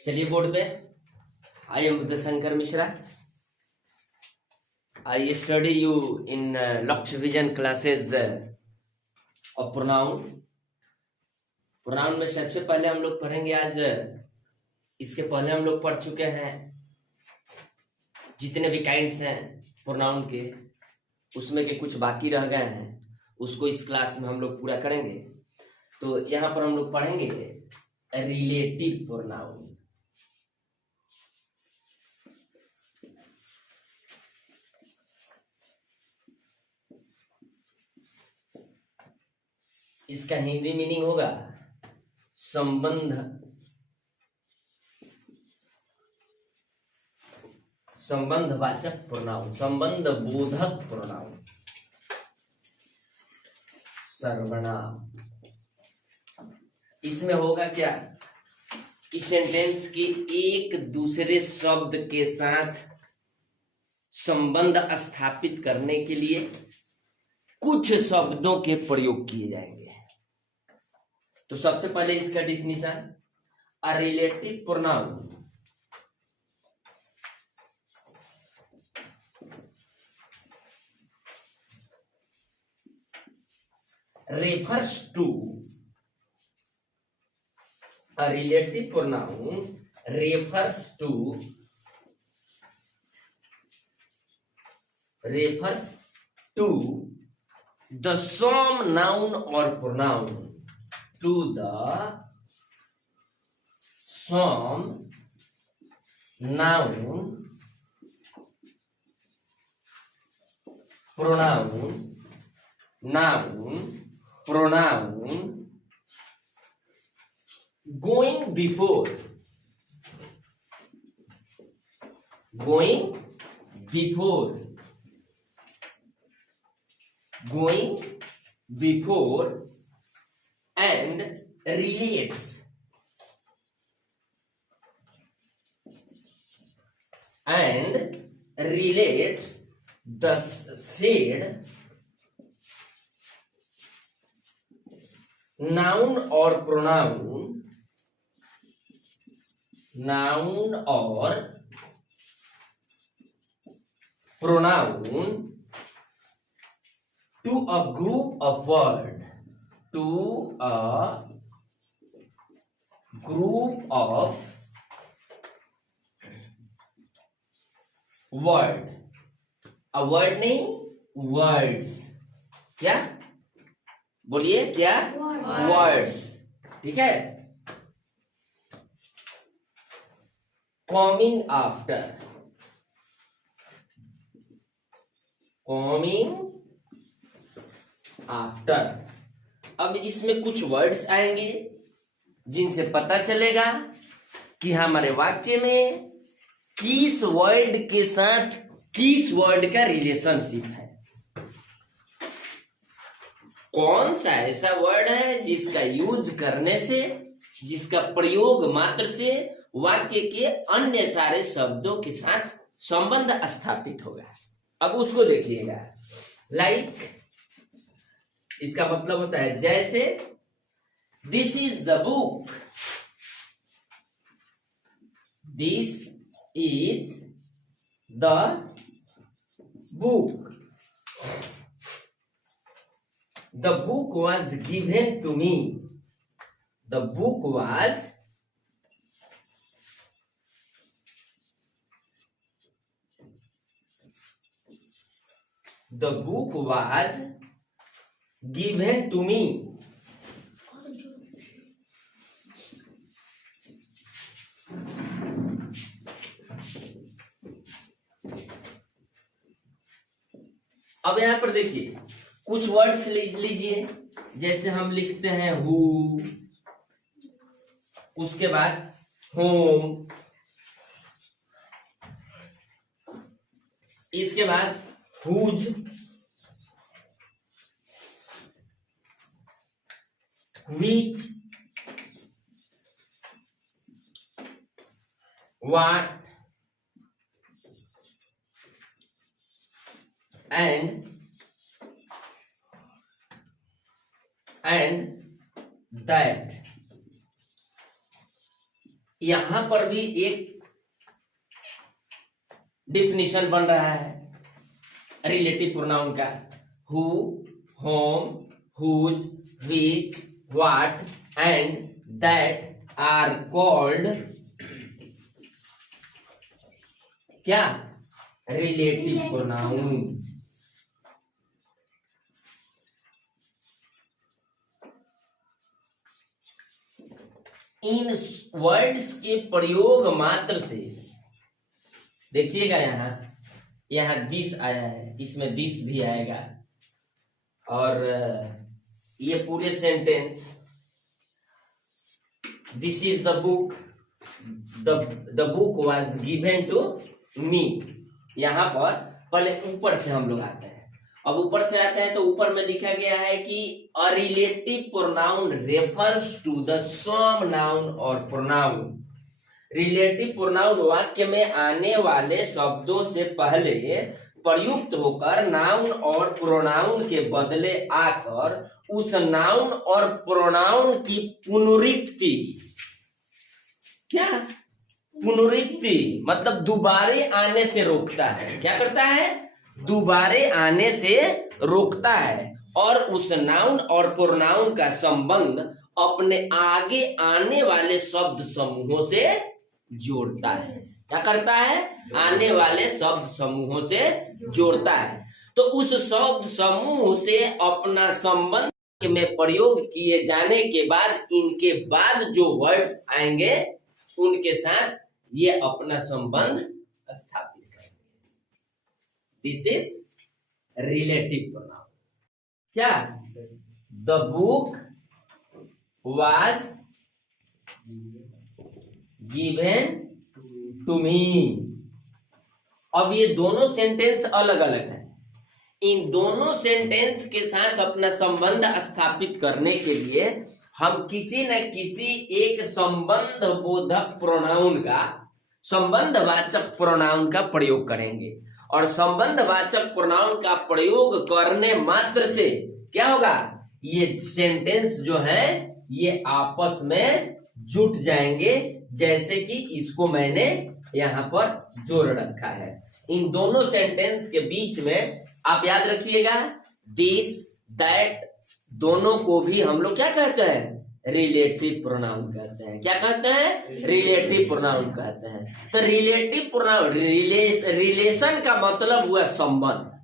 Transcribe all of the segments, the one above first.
चलिए बोर्ड पे। I am Buddhashankar Mishra. I study you in Lakshya vision classes of pronoun. Pronoun में सबसे पहले हम लोग पढ़ेंगे आज, इसके पहले हम लोग पढ़ चुके हैं जितने भी काइंड्स हैं प्रोनाउन के, उसमें के कुछ बाकी रह गए हैं, उसको इस क्लास में हम लोग पूरा करेंगे। तो यहाँ पर हम लोग पढ़ेंगे रिलेटिव प्रोनाउन। इसका हिंदी मीनिंग होगा संबंध, संबंधवाचक प्रोनाउन, संबंध बोधक प्रोनाउन, सर्वनाम। इसमें होगा क्या कि सेंटेंस के एक दूसरे शब्द के साथ संबंध स्थापित करने के लिए कुछ शब्दों के प्रयोग किए जाएंगे। तो सबसे पहले इसका definition, a relative pronoun refers to, a relative pronoun refers to the some noun or pronoun, to the some noun pronoun going before and relates the said noun or pronoun to a group of word, a word नहीं, words। क्या बोलिए, क्या words, ठीक है। Coming after. अब इसमें कुछ words आएंगे जिनसे पता चलेगा कि हमारे वाक्य में किस वर्ड के साथ किस वर्ड का रिलेशनशिप है। कौन सा ऐसा वर्ड है जिसका यूज करने से, जिसका प्रयोग मात्र से वाक्य के अन्य सारे शब्दों के साथ संबंध स्थापित होगा। अब उसको देखिएगा। लाइक, इसका मतलब होता है जैसे this is the book, this is the book, the book was given to me, the book was given to me। अब यहां पर देखिए कुछ वर्ड्स लीजिए, जैसे हम लिखते हैं हु, उसके बाद होम, इसके बाद whose, which, what, and that। यहां पर भी एक डिफिनीशन बन रहा है रिलेटिव प्रोनाउन का। Who, whom, whose, which, what and that are called क्या? Relative pronoun. इन वर्ड्स के प्रयोग मात्र से, देखिएगा यहाँ दिस आया है, इसमें दिस भी आएगा, और ये पूरे sentence this is the book, the book was given to me. यहाँ पर पहले ऊपर से हम लोग आते हैं। अब ऊपर से आते हैं तो ऊपर में लिखा गया है कि a relative pronoun refers to the same noun और प्रोनाउन। रिलेटिव प्रोनाउन वाक्य में आने वाले शब्दों से पहले प्रयुक्त होकर नाउन और प्रोनाउन के बदले आकर उस नाउन और प्रोनाउन की पुनरुक्ति, क्या? पुनरुक्ति मतलब दोबारे आने से रोकता है। क्या करता है? दोबारे आने से रोकता है और उस नाउन और प्रोनाउन का संबंध अपने आगे आने वाले शब्द समूहों से जोड़ता है। क्या करता है? आने वाले शब्द समूहों से जोड़ता है। तो उस शब्द समूह से अपना संबंध में प्रयोग किए जाने के बाद इनके बाद जो वर्ड्स आएंगे उनके साथ ये अपना संबंध स्थापित करेंगे। This is relative pronoun. क्या? The book was given to me. अब ये दोनों सेंटेंस अलग अलग है। इन दोनों सेंटेंस के साथ अपना संबंध स्थापित करने के लिए हम किसी न किसी एक संबंध बोधक प्रोनाउन का, संबंधवाचक प्रोनाउन का प्रयोग करेंगे। और संबंधवाचक प्रोनाउन का प्रयोग करने मात्र से क्या होगा? ये सेंटेंस जो है ये आपस में जुट जाएंगे, जैसे कि इसको मैंने यहाँ पर जोड़ रखा है। इन दोनों सेंटेंस के बीच में आप याद रखिएगा दिस, दैट, दोनों को भी हम लोग क्या कहते हैं? रिलेटिव प्रोनाउन कहते हैं। क्या कहते हैं? रिलेटिव प्रोनाउन कहते हैं। तो रिलेटिव प्रोनाउन, रिलेशन का मतलब हुआ संबंध।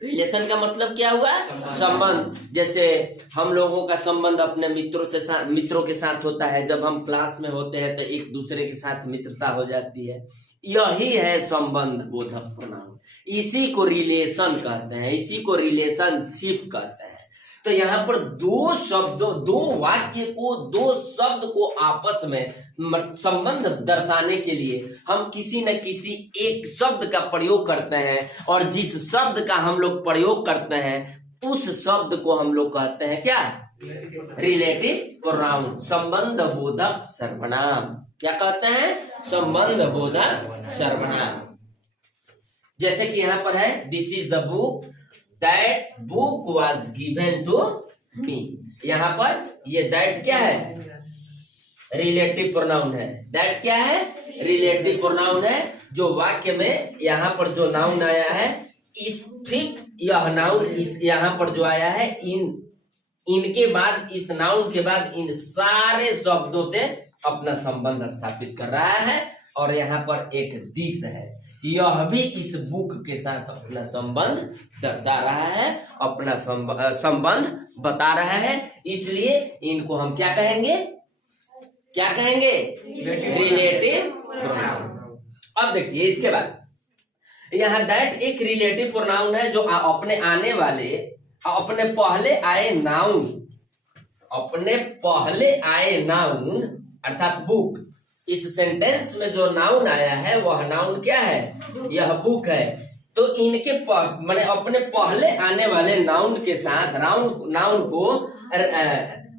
रिलेशन का मतलब क्या हुआ? संबंध। जैसे हम लोगों का संबंध अपने मित्रों के साथ होता है। जब हम क्लास में होते हैं तो एक दूसरे के साथ मित्रता हो जाती है। यही है संबंध बोधक प्रोनाउन। इसी को रिलेशन कहते हैं, इसी को रिलेशनशिप कहते हैं। तो यहाँ पर दो शब्दों, दो वाक्य को, दो शब्द को आपस में संबंध दर्शाने के लिए हम किसी न किसी एक शब्द का प्रयोग करते हैं, और जिस शब्द का हम लोग प्रयोग करते हैं उस शब्द को हम लोग कहते हैं क्या? रिलेटिव प्रोनाउन, संबंध बोधक सर्वनाम। क्या कहते हैं? संबंध बोधक सर्वनाम। जैसे कि यहाँ पर है this is the book, that book was given to me. यहाँ पर ये दैट क्या है? रिलेटिव प्रोनाउन है। दैट क्या है? रिलेटिव प्रोनाउन है। जो वाक्य में यहाँ पर जो नाउन आया है, इस, ठीक, यह नाउन इस यहाँ पर जो आया है, इनके बाद, इस नाउन के बाद इन सारे शब्दों से अपना संबंध स्थापित कर रहा है। और यहाँ पर एक दिस है, यह भी इस बुक के साथ अपना संबंध दर्शा रहा है, अपना संबंध बता रहा है। इसलिए इनको हम क्या कहेंगे? क्या कहेंगे? Relative pronoun. अब देखिए इसके बाद यहाँ दैट एक रिलेटिव प्रोनाउन है जो अपने आने वाले, अपने पहले आए नाउन, अपने पहले आए नाउन अर्थात बुक, इस सेंटेंस में जो नाउन आया है वह नाउन क्या है? यह बुक है। तो इनके माने अपने पहले आने वाले नाउन के साथ नाउन को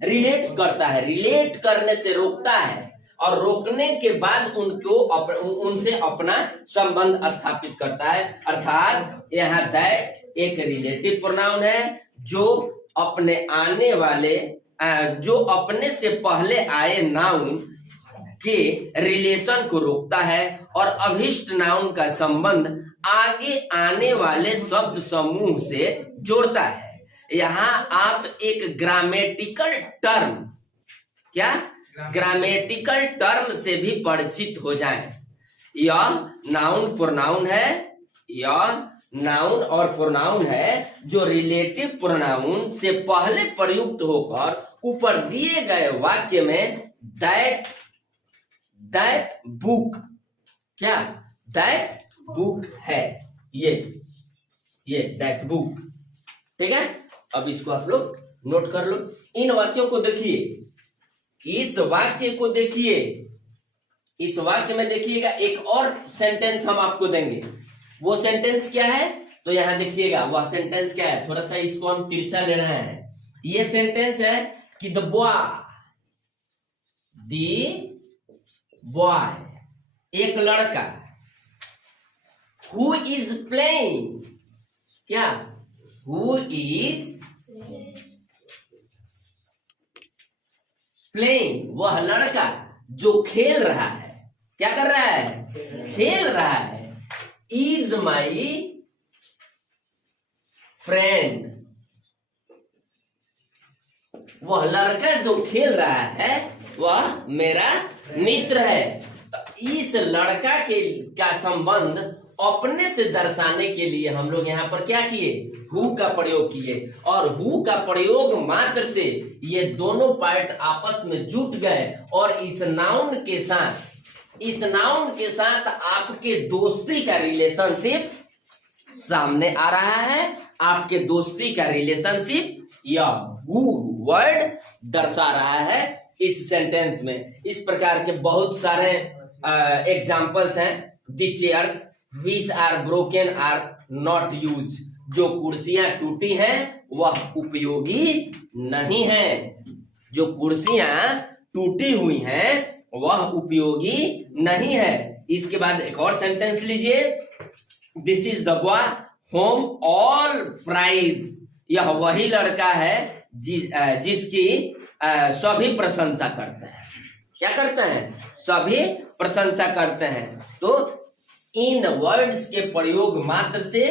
रिलेट करता है, रिलेट करने से रोकता है, और रोकने के बाद उनसे अपना संबंध स्थापित करता है। अर्थात यहाँ दैट एक रिलेटिव प्रोनाउन है जो अपने आने वाले, जो अपने से पहले आए नाउन के रिलेशन को रोकता है और अभिष्ट नाउन का संबंध आगे आने वाले शब्द समूह से जोड़ता है। यहाँ आप एक ग्रामेटिकल टर्म, क्या ग्रामेटिकल टर्म से भी परिचित हो जाएं। यह नाउन प्रोनाउन है, यह नाउन और प्रोनाउन है जो रिलेटिव प्रोनाउन से पहले प्रयुक्त होकर ऊपर दिए गए वाक्य में दैट बुक, क्या दैट बुक है, ये दैट बुक। ठीक है, अब इसको आप लोग नोट कर लो। इन वाक्यों को देखिए, इस वाक्य को देखिए, इस वाक्य में देखिएगा एक और सेंटेंस हम आपको देंगे। वो सेंटेंस क्या है तो यहां देखिएगा, वह सेंटेंस क्या है, थोड़ा सा इसको हम तिरछा लेना है। ये सेंटेंस है कि द बॉय एक लड़का, हु इज प्लेइंग, क्या हु इज प्लेइंग, वह लड़का जो खेल रहा है, क्या कर रहा है, खेल रहा है, इज माई फ्रेंड, वह लड़का जो खेल रहा है वह मेरा मित्र है। तो इस लड़का का संबंध अपने से दर्शाने के लिए हम लोग यहाँ पर क्या किए, हु का प्रयोग किए, और हु का प्रयोग मात्र से ये दोनों पार्ट आपस में जुट गए और इस नाउन के साथ आपके दोस्ती का रिलेशनशिप सामने आ रहा है। आपके दोस्ती का रिलेशनशिप यह हु वर्ड दर्शा रहा है इस सेंटेंस में। इस प्रकार के बहुत सारे एग्जाम्पल्स हैं। The chairs which are broken are not use, जो कुर्सियां टूटी हैं वह उपयोगी नहीं है, जो कुर्सियां टूटी हुई हैं वह उपयोगी नहीं है। इसके बाद एक और सेंटेंस लीजिए, this is the boy whom all praise, यह वही लड़का है जिसकी सभी प्रशंसा करते हैं, क्या करते हैं, सभी प्रशंसा करते हैं। तो इन वर्ड्स के प्रयोग मात्र से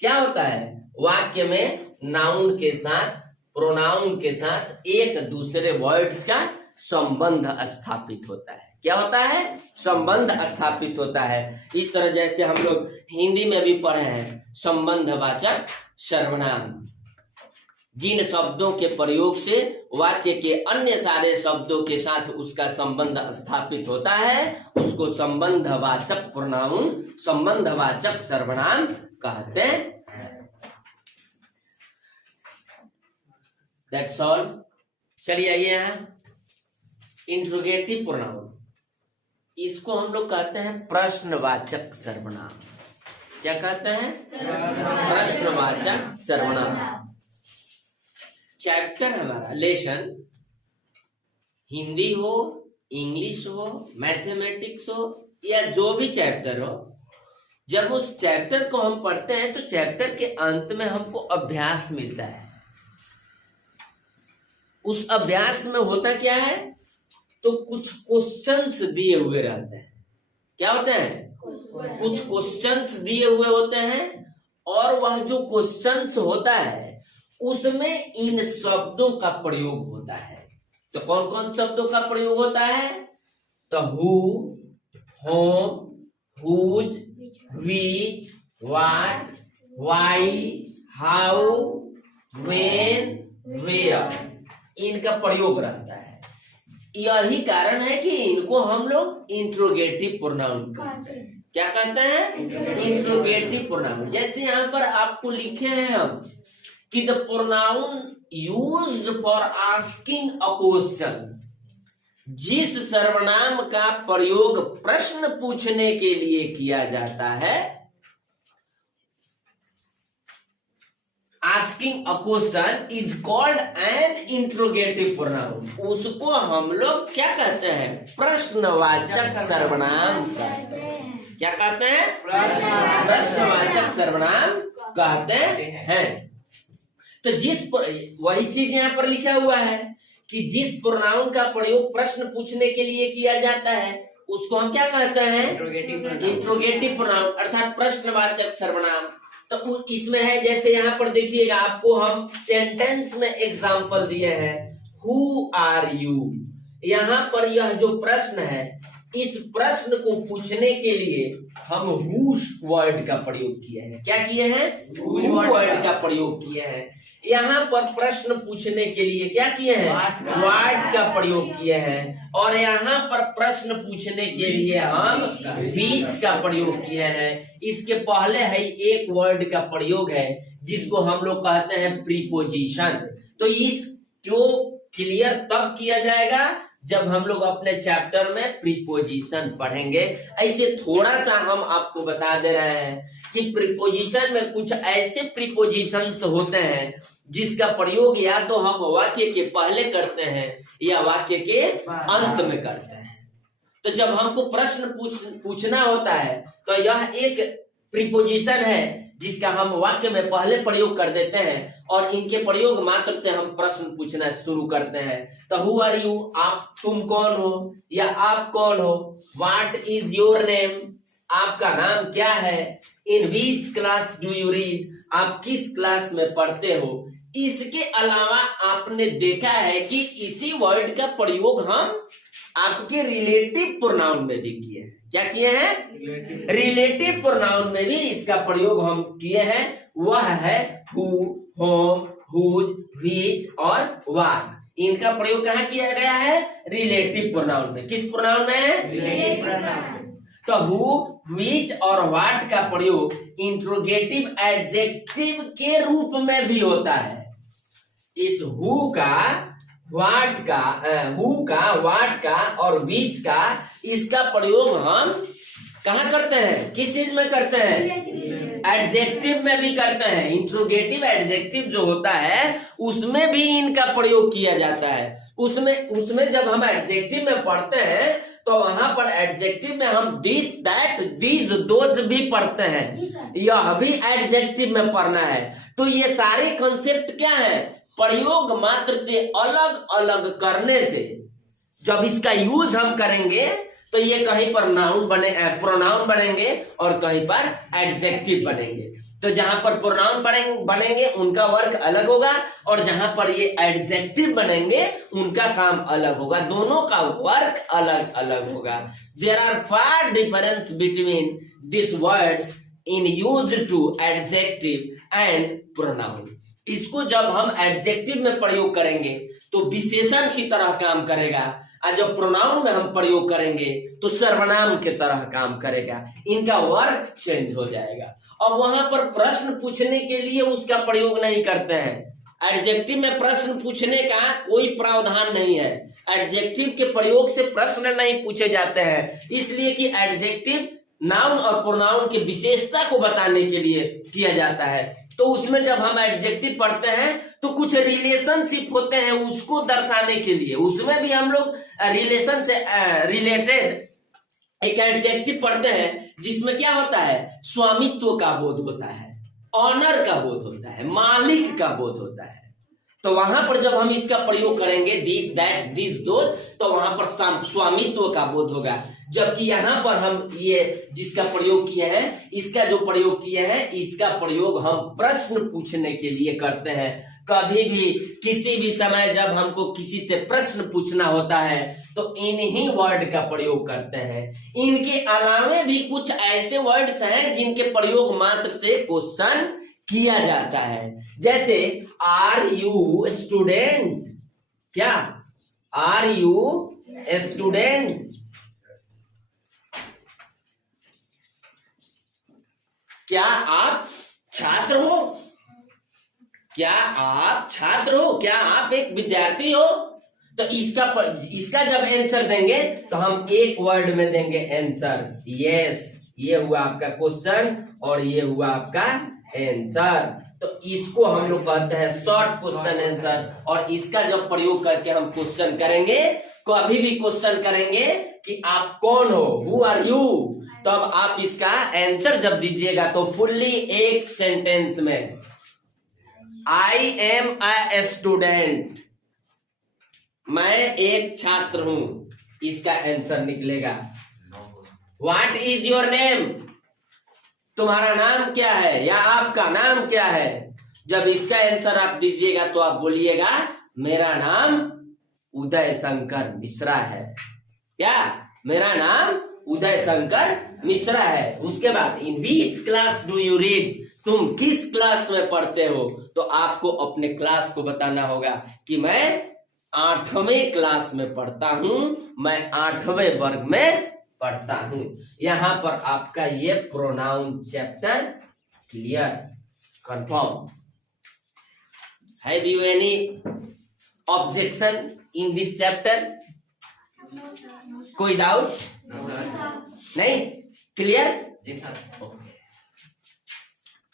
क्या होता है, वाक्य में नाउन के साथ प्रोनाउन के साथ एक दूसरे वर्ड्स का संबंध स्थापित होता है। क्या होता है, संबंध स्थापित होता है। इस तरह जैसे हम लोग हिंदी में भी पढ़े हैं, संबंधवाचक सर्वनाम, जिन शब्दों के प्रयोग से वाक्य के अन्य सारे शब्दों के साथ उसका संबंध स्थापित होता है उसको संबंधवाचक प्रोनाउन, संबंधवाचक सर्वनाम कहते हैं। That's all। चलिए आइए यहाँ इंट्रोगेटिव प्रोनाउन, इसको हम लोग कहते हैं प्रश्नवाचक सर्वनाम। क्या कहते हैं, प्रश्नवाचक सर्वनाम। चैप्टर हमारा लेसन हिंदी हो, इंग्लिश हो, मैथमेटिक्स हो या जो भी चैप्टर हो, जब उस चैप्टर को हम पढ़ते हैं तो चैप्टर के अंत में हमको अभ्यास मिलता है। उस अभ्यास में होता क्या है, तो कुछ क्वेश्चंस दिए हुए रहते हैं। क्या होते हैं, कुछ क्वेश्चंस दिए हुए होते हैं और वह जो क्वेश्चंस होता है उसमें इन शब्दों का प्रयोग होता है। तो कौन कौन शब्दों का प्रयोग होता है, तो who, whom, whose, which, what, why, how, when, where, इनका प्रयोग रहता है। यही कारण है कि इनको हम लोग इंट्रोगेटिव प्रोनाउन कहते हैं। क्या कहते हैं, इंट्रोगेटिव प्रोनाउन। जैसे यहाँ पर आपको लिखे हैं हम कि the pronoun used for asking a question, जिस सर्वनाम का प्रयोग प्रश्न पूछने के लिए किया जाता है, asking a question is called an interrogative pronoun, उसको हम लोग क्या कहते हैं, प्रश्नवाचक सर्वनाम कहते हैं। क्या कहते हैं, प्रश्नवाचक सर्वनाम कहते हैं। तो वही चीज यहाँ पर लिखा हुआ है कि जिस प्रोनाउन का प्रयोग प्रश्न पूछने के लिए किया जाता है उसको हम क्या कहते हैं? इंट्रोगेटिव प्रोनाउन, अर्थात प्रश्नवाचक सर्वनाम। तो इसमें है, जैसे यहाँ पर देखिएगा, आपको हम सेंटेंस में एग्जाम्पल दिए हैं, हु आर यू। यहाँ पर यह जो प्रश्न है, इस प्रश्न को पूछने के लिए हम हु वर्ड का प्रयोग किए हैं। क्या किए हैं? हु वर्ड का प्रयोग किए हैं। यहाँ पर प्रश्न पूछने के लिए क्या किए हैं? व्हाट का प्रयोग किए हैं। और यहाँ पर प्रश्न पूछने के लिए हम व्हिच का प्रयोग किए हैं। इसके पहले है एक वर्ड का प्रयोग है जिसको हम लोग कहते हैं प्रीपोजिशन। तो इसको क्लियर तब किया जाएगा जब हम लोग अपने चैप्टर में प्रीपोजिशन पढ़ेंगे। ऐसे थोड़ा सा हम आपको बता दे रहे हैं कि प्रीपोजिशन में कुछ ऐसे प्रीपोजिशंस होते हैं जिसका प्रयोग या तो हम वाक्य के पहले करते हैं या वाक्य के अंत में करते हैं। तो जब हमको प्रश्न पूछना होता है तो यह एक प्रीपोजिशन है जिसका हम वाक्य में पहले प्रयोग कर देते हैं और इनके प्रयोग मात्र से हम प्रश्न पूछना शुरू करते हैं। तो हु आर यू, आप तुम कौन हो या आप कौन हो। व्हाट इज योर नेम, आपका नाम क्या है। In which class do you read, आप किस क्लास में पढ़ते हो। इसके अलावा आपने देखा है कि इसी वर्ड का प्रयोग हम आपके रिलेटिव प्रोनाउन में भी किए हैं। क्या किए हैं? रिलेटिव प्रोनाउन में भी इसका प्रयोग हम किए हैं। वह है हु, होम, हुज, व्हिच और व्हाट। इनका प्रयोग कहाँ किया गया है? रिलेटिव प्रोनाउन में। किस प्रोनाउन में? Relative pronoun. तो हु, व्हिच और व्हाट का प्रयोग इंट्रोगेटिव एडजेक्टिव के रूप में भी होता है। इस हु का, व्हाट का और व्हिच का, इसका प्रयोग हम कहाँ करते हैं? किस चीज में करते हैं? एडजेक्टिव में भी करते हैं। इंट्रोगेटिव एडजेक्टिव जो होता है उसमें भी इनका प्रयोग किया जाता है। उसमें जब हम एडजेक्टिव में पढ़ते हैं तो वहां पर एडजेक्टिव में हम दिस, दैट, दीज, दोज भी पढ़ते हैं। यह भी एडजेक्टिव में पढ़ना है। तो ये सारे कॉन्सेप्ट क्या है? प्रयोग मात्र से अलग अलग करने से जब इसका यूज हम करेंगे तो ये कहीं पर प्रोनाउन बनेंगे और कहीं पर एडजेक्टिव बनेंगे। तो जहां पर प्रोनाउन बनेंगे उनका वर्क अलग होगा और जहां पर ये एडजेक्टिव बनेंगे उनका काम अलग होगा। दोनों का वर्क अलग अलग होगा। There are four difference between this words in use to adjective and pronoun. इसको जब हम एडजेक्टिव में प्रयोग करेंगे तो विशेषण की तरह काम करेगा और जब प्रोनाउन में हम प्रयोग करेंगे तो सर्वनाम के तरह काम करेगा। इनका वर्क चेंज हो जाएगा। और वहां पर प्रश्न पूछने के लिए उसका प्रयोग नहीं करते हैं। एडजेक्टिव में प्रश्न पूछने का कोई प्रावधान नहीं है। एडजेक्टिव के प्रयोग से प्रश्न नहीं पूछे जाते हैं, इसलिए कि एडजेक्टिव नाउन और प्रोनाउन की विशेषता को बताने के लिए किया जाता है। तो उसमें जब हम एडजेक्टिव पढ़ते हैं तो कुछ रिलेशनशिप होते हैं उसको दर्शाने के लिए, उसमें भी हम लोग रिलेशन से रिलेटेड एक एडजेक्टिव पढ़ते हैं जिसमें क्या होता है? स्वामित्व का बोध होता है, ऑनर का बोध होता है, मालिक का बोध होता है। तो वहां पर जब हम इसका प्रयोग करेंगे दिस, दैट, दिस, दोज, तो वहां पर स्वामित्व का बोध होगा। जबकि यहाँ पर हम ये जिसका प्रयोग किए हैं, इसका जो प्रयोग किए हैं, इसका प्रयोग हम प्रश्न पूछने के लिए करते हैं। कभी भी किसी भी समय जब हमको किसी से प्रश्न पूछना होता है तो इन्हीं वर्ड का प्रयोग करते हैं। इनके अलावे भी कुछ ऐसे वर्ड्स हैं जिनके प्रयोग मात्र से क्वेश्चन किया जाता है। जैसे आर यू स्टूडेंट, क्या आर यू स्टूडेंट, क्या आप छात्र हो, क्या आप छात्र हो, क्या आप एक विद्यार्थी हो। तो इसका जब आंसर देंगे तो हम एक वर्ड में देंगे आंसर, यस। ये हुआ आपका क्वेश्चन और ये हुआ आपका आंसर। तो इसको हम लोग कहते हैं शॉर्ट क्वेश्चन आंसर। और इसका जब प्रयोग करके हम क्वेश्चन करेंगे, कभी भी क्वेश्चन करेंगे कि आप कौन हो, हु आर यू, तब आप इसका आंसर जब दीजिएगा तो फुल्ली एक सेंटेंस में आई एम अ स्टूडेंट, मैं एक छात्र हूं, इसका आंसर निकलेगा। व्हाट इज योर नेम, तुम्हारा नाम क्या है या आपका नाम क्या है। जब इसका आंसर आप दीजिएगा तो आप बोलिएगा मेरा नाम उदय शंकर मिश्रा है। क्या, मेरा नाम उदय शंकर मिश्रा है। उसके बाद in which class do you read, तुम किस क्लास में पढ़ते हो, तो आपको अपने क्लास को बताना होगा कि मैं 8वें क्लास में पढ़ता हूं, मैं 8वें वर्ग में पढ़ता हूं। यहां पर आपका ये pronoun chapter clear, confirm. Have you any objection in this chapter? कोई डाउट नहीं? क्लियर?